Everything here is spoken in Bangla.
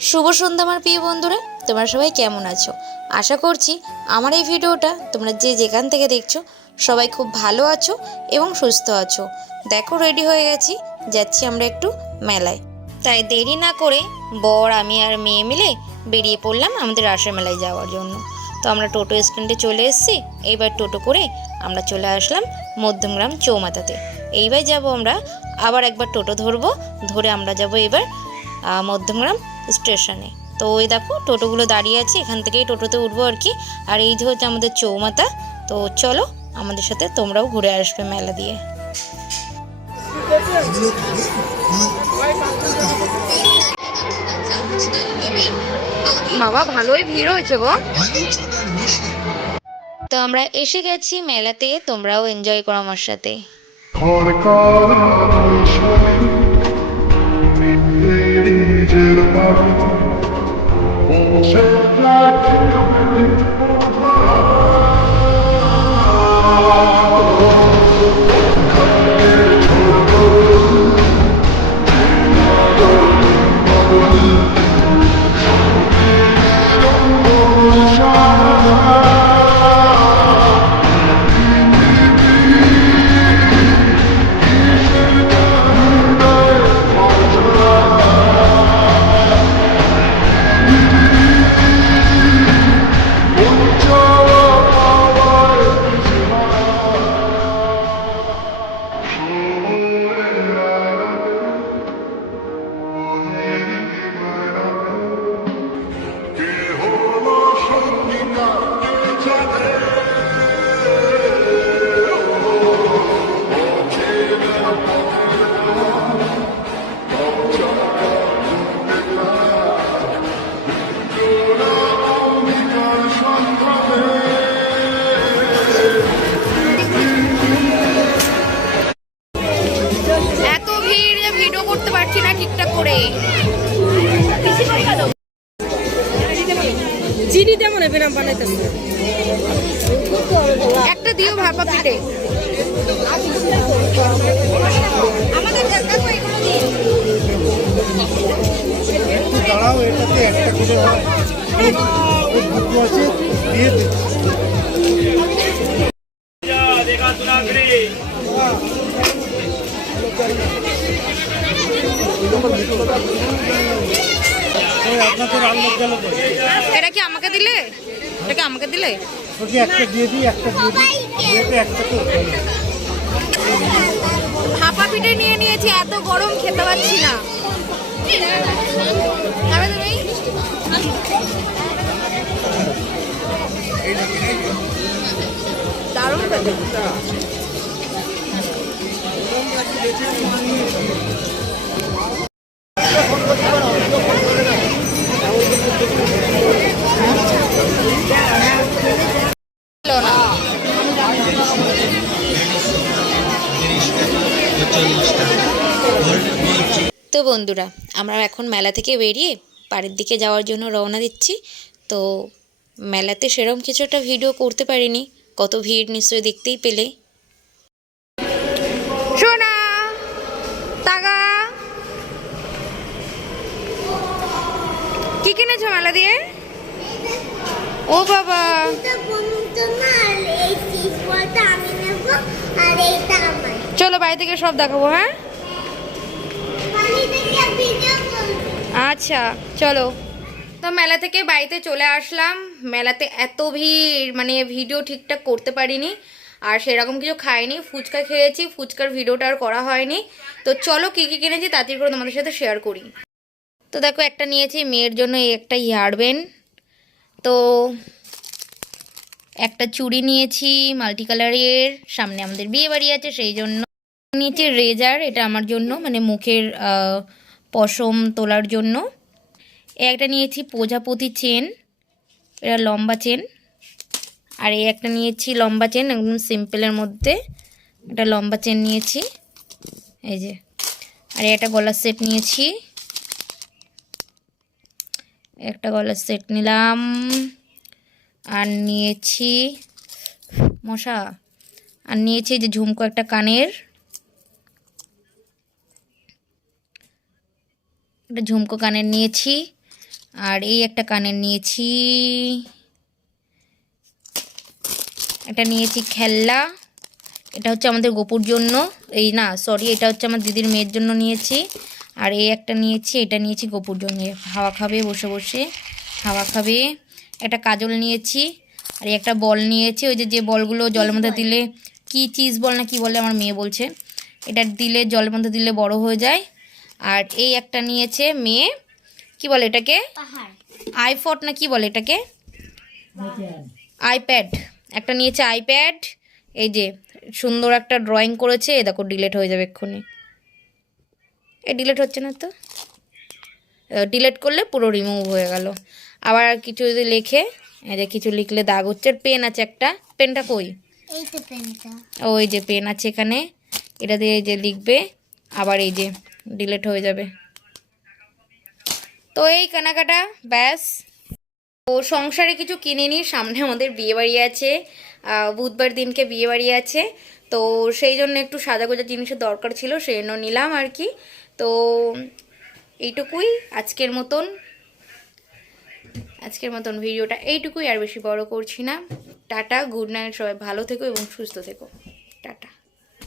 শুভ সন্ধ্যা আমার প্রিয় বন্ধুরা, তোমরা সবাই কেমন আছো? আশা করছি আমার এই ভিডিওটা তোমরা যে যেখান থেকে দেখছ, সবাই খুব ভালো আছো এবং সুস্থ আছো। দেখো রেডি হয়ে গেছি, যাচ্ছি আমরা একটু মেলায়। তাই দেরি না করে বর, আমি আর মেয়ে মিলে বেরিয়ে পড়লাম আমাদের রাসের মেলায় যাওয়ার জন্য। তো আমরা টোটো স্ট্যান্ডে চলে এসেছি, এইবার টোটো করে আমরা চলে আসলাম মধ্যমগ্রাম চৌমাথাতে। এইবার যাব আমরা, আবার একবার টোটো ধরবো, ধরে আমরা যাব এবার মধ্যমগ্রাম স্টেশনে। তো ওই দেখো টোটোগুলো দাঁড়িয়ে আছে এখান থেকেই টোটোতে উঠবো আর কি। আর এই যে হচ্ছে আমাদের চৌমাথা তো চলো আমাদের সাথে তোমরাও ঘুরে আসবে মেলা দিয়ে। বাবা ভালোই ভিড় হয়েছে গো। তো আমরা এসে গেছি মেলাতে তোমরাও এনজয় করো আমার সাথে। Shit, I'm not Won't change like you পারছি না ঠিকঠাক করে। চিনি তেমন বেরাম বানাইতেছে। একটা দিও ভাপা পিঠে। আমাদের দেখো এগুলো দিয়ে। দাঁড়াও এটাতে একটা করে হয় আছে দিয়ে দিচ্ছি এটা কি আমাকে দিলে? এটা কি আমাকে দিলে? একটা দিয়ে দিই একটা দিয়ে দিই। একটা তো ভাপা পিঠে নিয়ে নিয়েছি এত গরম খেতে পাচ্ছি না। খাবে তুমি? দারুণ খেতে। তো বন্ধুরা আমরা এখন মেলা থেকে বেরিয়ে বাড়ির দিকে যাওয়ার জন্য রওনা দিচ্ছি। তো মেলাতে সেরকম কিছু একটা ভিডিও করতে পারিনি। কত ভিড় নিশ্চয়ই দেখতেই পেলে। সোনা তাগা। কি কিনেছো মেলা দিয়ে? ও বাবা। আর এইটা আমার। চলো বাড়ি থেকে সব দেখাবো হ্যাঁ? আচ্ছা চলো। তো মেলা থেকে বাড়িতে চলে আসলাম। মেলাতে এত ভিড় মানে ভিডিও ঠিকঠাক করতে পারিনি। আর সেরকম কিছু খাইনি ফুচকা খেয়েছি ফুচকার ভিডিওটা আর করা হয়নি। তো চলো কী কী কিনেছি তাড়াতাড়ি করে তোমাদের সাথে শেয়ার করি। তো দেখো একটা নিয়েছি মেয়ের জন্য এই একটা ইয়ারবেন তো একটা চুড়ি নিয়েছি মাল্টি কালারের সামনে আমাদের বিয়ে বাড়ি আছে সেই জন্য নিয়েছি রেজার, এটা আমার জন্য মানে মুখের পশম তোলার জন্য। একটা নিয়েছি প্রজাপতি চেন, এটা লম্বা চেন। আর এই একটা নিয়েছি লম্বা চেন, একদম সিম্পলের মধ্যে। একটা লম্বা চেন নিয়েছি, এই যে। আর একটা গলার সেট নিয়েছি। একটা গলার সেট নিলাম। আর নিয়েছি, মশা। আর নিয়েছি যে ঝুমকো একটা কানের। একটা ঝুমকো কানের নিয়েছি আর এই একটা কানের নিয়েছি এটা নিয়েছি খেলনা এটা হচ্ছে আমাদের গোপুর জন্য এই না সরি এটা হচ্ছে আমার দিদির মেয়ের জন্য নিয়েছি আর এই একটা নিয়েছি এটা নিয়েছি গোপুর জন্য হাওয়া খাবে বসে বসে হাওয়া খাবে একটা কাজল নিয়েছি আর এই একটা বল নিয়েছি ওই যে যে বলগুলো জলের মধ্যে দিলে কি চিজ বল না কি বলে আমার মেয়ে বলছে এটা দিলে জলের মধ্যে দিলে বড় হয়ে যায় আর এই একটা নিয়েছে মেয়ে কি বলে এটাকে? পাহাড়। আইফট না কি বলে এটাকে? আইপ্যাড একটা নিয়েছে আইপ্যাড এই যে সুন্দর একটা ড্রয়িং করেছে এ দেখো ডিলেট হয়ে যাবে এক্ষুনি। এ ডিলেট হচ্ছে না তো? ডিলেট করলে পুরো রিমুভ হয়ে গেল। আবার কিছু যদি লেখে এই যে কিছু লিখলে দাগ হচ্ছে পেন আছে একটা। পেনটা কই? ওই যে পেন আছে এখানে। এটা দিয়ে এই যে লিখবে। আবার এই যে ডিলেট হয়ে যাবে। তো এই কেনাকাটা, ব্যাস। তো সংসারে কিছু কিনিনি, সামনে আমাদের বিয়ে বাড়ি আছে বুধবার দিনকে বিয়ে বাড়ি আছে। তো সেই জন্য একটু সাজা গোজা জিনিসের দরকার ছিল, সেই জন্য নিলাম আর কি। তো এইটুকুই আজকের মতন। আজকের মতন ভিডিওটা এইটুকুই, আর বেশি বড় করছি না। টাটা, গুড নাইট, সবাই ভালো থেকো এবং সুস্থ থেকো।